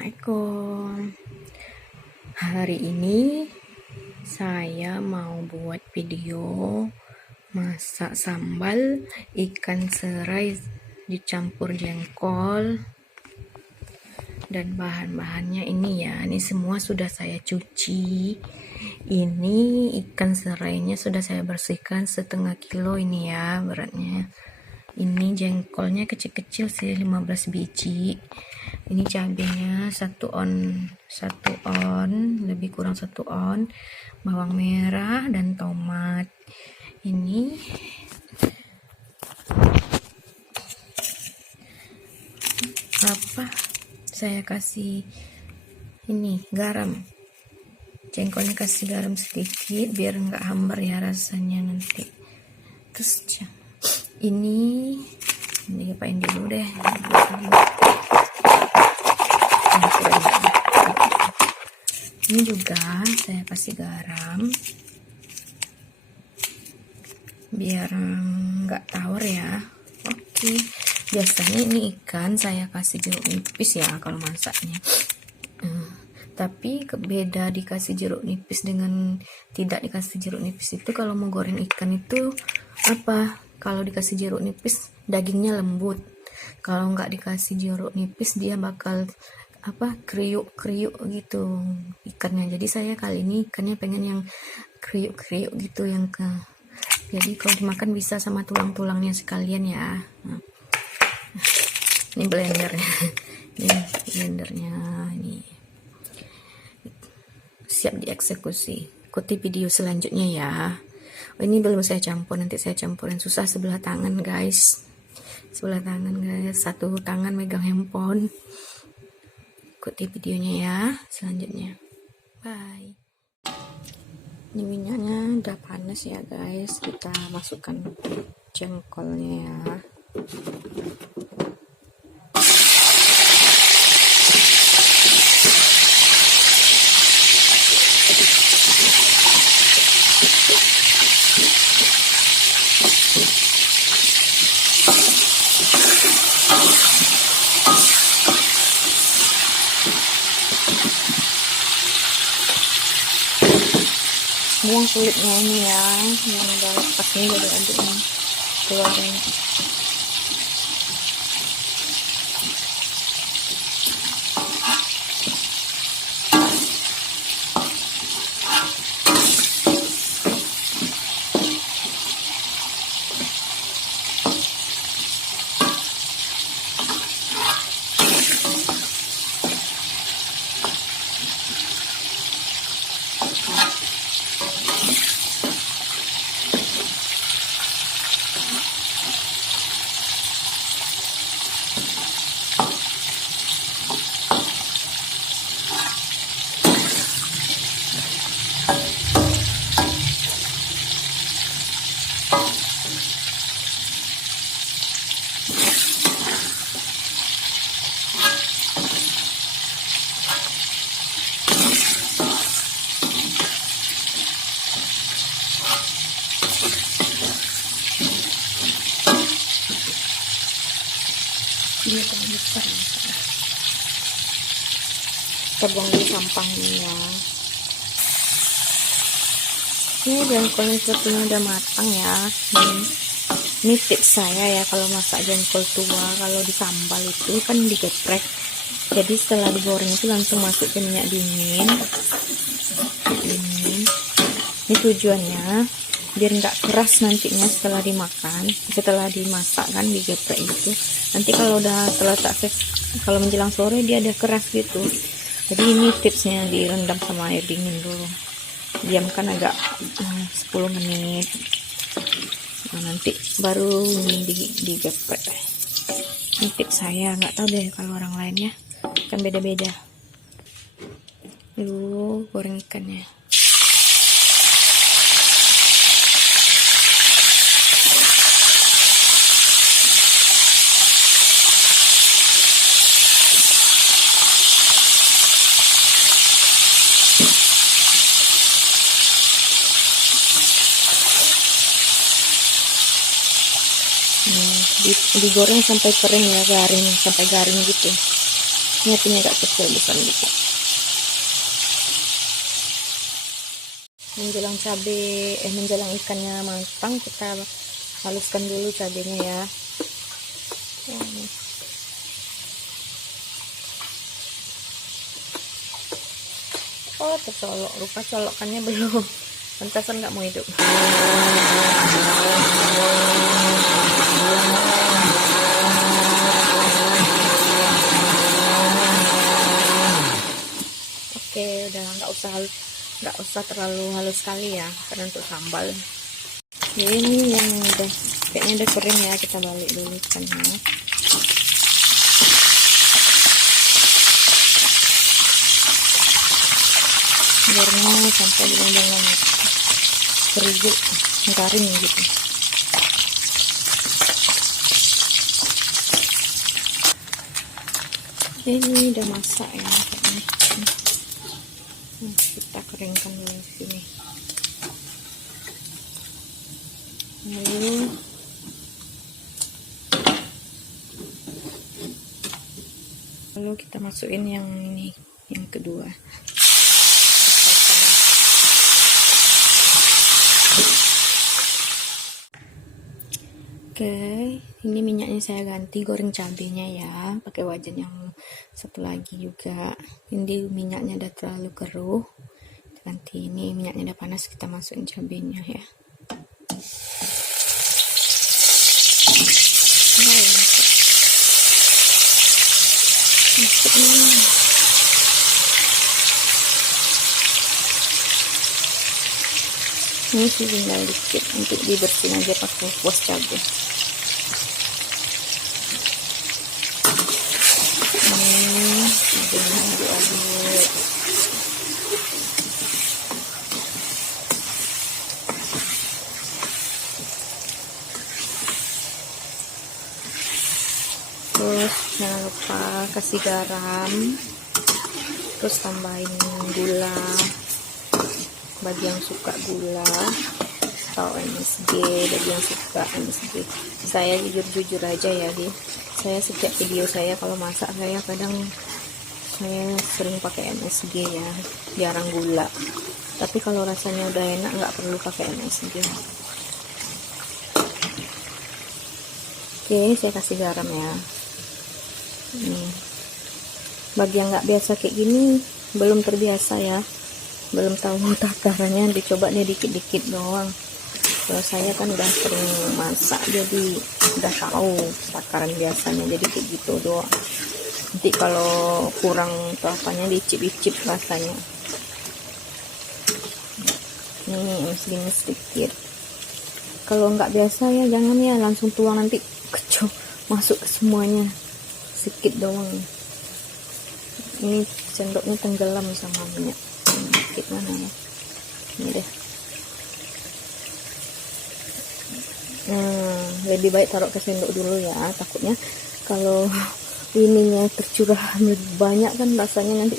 Assalamualaikum. Hari ini saya mau buat video masak sambal ikan serai dicampur jengkol. Dan bahan-bahannya ini ya, ini semua sudah saya cuci. Ini ikan serainya sudah saya bersihkan setengah kilo ini ya beratnya. Ini jengkolnya kecil-kecil sih, 15 biji. Ini cabenya 1 on, lebih kurang 1 on. Bawang merah dan tomat. Ini saya kasih ini garam. Jengkolnya kasih garam sedikit biar nggak hambar ya rasanya nanti. Terus ini diapain dulu deh. Ini juga saya kasih garam biar nggak tawar ya. Oke. Biasanya ini ikan saya kasih jeruk nipis ya kalau masaknya. Tapi beda dikasih jeruk nipis dengan tidak dikasih jeruk nipis itu, kalau mau goreng ikan itu kalau dikasih jeruk nipis dagingnya lembut. Kalau nggak dikasih jeruk nipis dia bakal kriuk-kriuk gitu ikannya. Jadi saya kali ini ikannya pengen yang kriuk-kriuk gitu, jadi kalau dimakan bisa sama tulang-tulangnya sekalian ya. Ini blendernya. Ini siap dieksekusi. Ikuti video selanjutnya ya. Ini belum saya campur, nanti saya campurin. Susah sebelah tangan guys. Satu tangan megang handphone. Ikuti videonya ya selanjutnya. Bye. Ini minyaknya udah panas ya guys. Kita masukkan jengkolnya ya. Buang kulitnya ini ya, yang ada lepasnya jadi aduknya keluarin. Dia terlalu besar ya. Kita buang di sampahnya ya. Ini jengkolnya sepertinya udah matang ya. Ini tips saya ya, kalau masak jengkol tua, kalau di sambal itu kan digeprek. Jadi setelah digoreng itu langsung masuk ke minyak dingin. Ini tujuannya biar nggak keras nantinya setelah dimasak kan, digeprek gitu. Nanti kalau udah kalau menjelang sore dia udah keras gitu. Jadi ini tipsnya, direndam sama air dingin dulu, diamkan agak 10 menit. Nah, nanti baru digeprek. Ini tips saya, nggak tahu deh kalau orang lainnya kan beda-beda. Dulu goreng ikannya. Digoreng sampai kering ya, sampai garing gitu. Ini apinya agak kecil, besar dikit. Menjelang ikannya matang, kita haluskan dulu cabenya ya. Oh, tercolok, lupa colokannya belum. Pantasan nggak mau hidup. Oke, udah nggak usah terlalu halus sekali ya, karena untuk sambal. Ini yang udah kayaknya udah kering ya, kita balik dulu ikannya. Biarnya sampai benar-benar keriuk, garing gitu. Ini udah masak ya kayaknya. Kita keringkan dulu di sini. Lalu kita masukin yang ini, yang kedua. Oke, ini minyaknya saya ganti, goreng cabenya ya, pakai wajan yang satu lagi juga. Ini minyaknya udah terlalu keruh, ganti. Ini minyaknya udah panas, kita masukin cabenya ya. Ini sih tinggal dikit untuk dibersihin aja pakai kuas cabai. Aduk-aduk. Terus jangan lupa kasih garam, terus tambahin gula bagi yang suka gula, atau MSG bagi yang suka MSG. Saya jujur aja ya, saya setiap video saya kalau masak, saya kadang saya sering pakai MSG ya, jarang gula. Tapi kalau rasanya udah enak nggak perlu pakai MSG. Oke, saya kasih garam ya. Bagi yang nggak biasa kayak gini, belum terbiasa ya, belum tahu takarannya, dicoba deh dikit-dikit doang. Kalau saya kan udah sering masak, jadi udah tahu takaran biasanya, jadi kayak gitu doang. Nanti kalau kurang atau apanya dicip-icip rasanya. Ini segini sedikit. Kalau nggak biasa ya jangan ya langsung tuang, nanti kecil masuk ke semuanya, sedikit doang. Ini sendoknya tenggelam sama minyak. Sedikit mana ya, ini deh. Lebih baik taruh ke sendok dulu ya, takutnya kalau ininya tercurah banyak kan rasanya nanti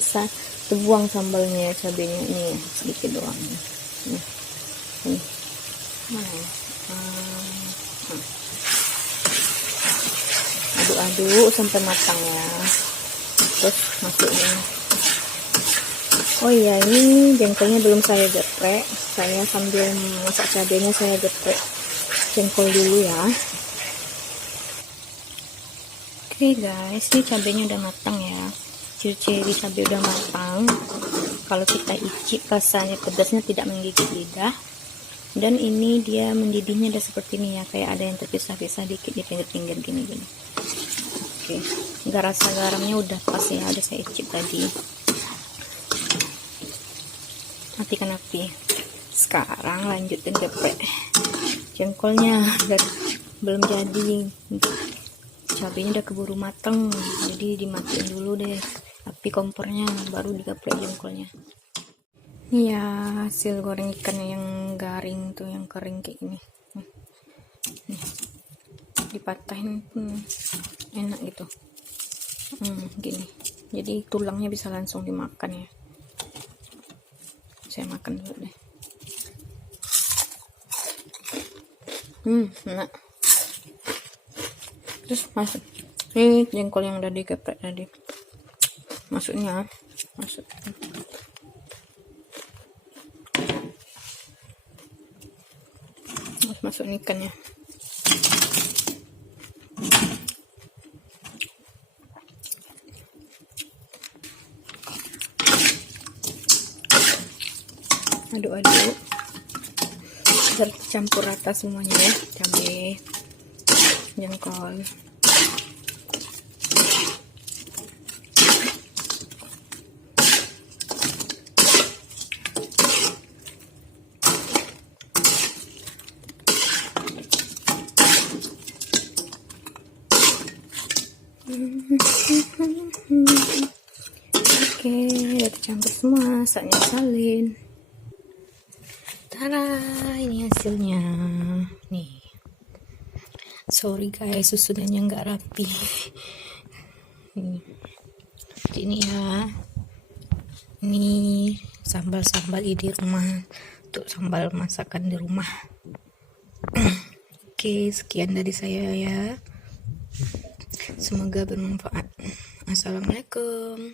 terbuang sambalnya, cabenya. Ini sedikit doang. Ini mana ya? Aduk-aduk sampai matang ya, terus masukin. Oh iya, ini jengkolnya belum saya geprek, saya sambil masak cabenya saya geprek jengkol dulu ya. Oke guys, ini cabenya udah matang ya, ciri-ciri cabai udah matang. Kalau kita icip rasanya pedasnya tidak menggigit lidah, dan ini dia mendidihnya udah seperti ini ya, kayak ada yang terpisah-pisah dikit di pinggir-pinggir gini-gini. Oke, rasa garamnya udah pas ya, udah saya icip tadi. Matikan api. Sekarang lanjutin geprek jengkolnya, belum jadi, cabenya udah keburu mateng, jadi dimatiin dulu deh api kompornya, baru digeprek jengkolnya. Ini ya hasil goreng ikan yang garing tuh, yang kering kayak gini. Nih, dipatahin pun enak gitu. Gini, jadi tulangnya bisa langsung dimakan ya. Saya makan dulu deh. Enak. Terus masuk ini jengkol yang udah digeprek tadi. masuk ikannya. Aduk-aduk biar campur rata semuanya ya, cabai, jengkol. Oke, udah tercampur semua, saatnya salin. Tada, ini hasilnya. Nih. Sorry guys, susunannya nggak rapi. Ini ya. Ini sambal-sambal di rumah. Untuk sambal masakan di rumah. Oke, sekian dari saya ya. Semoga bermanfaat. Assalamualaikum.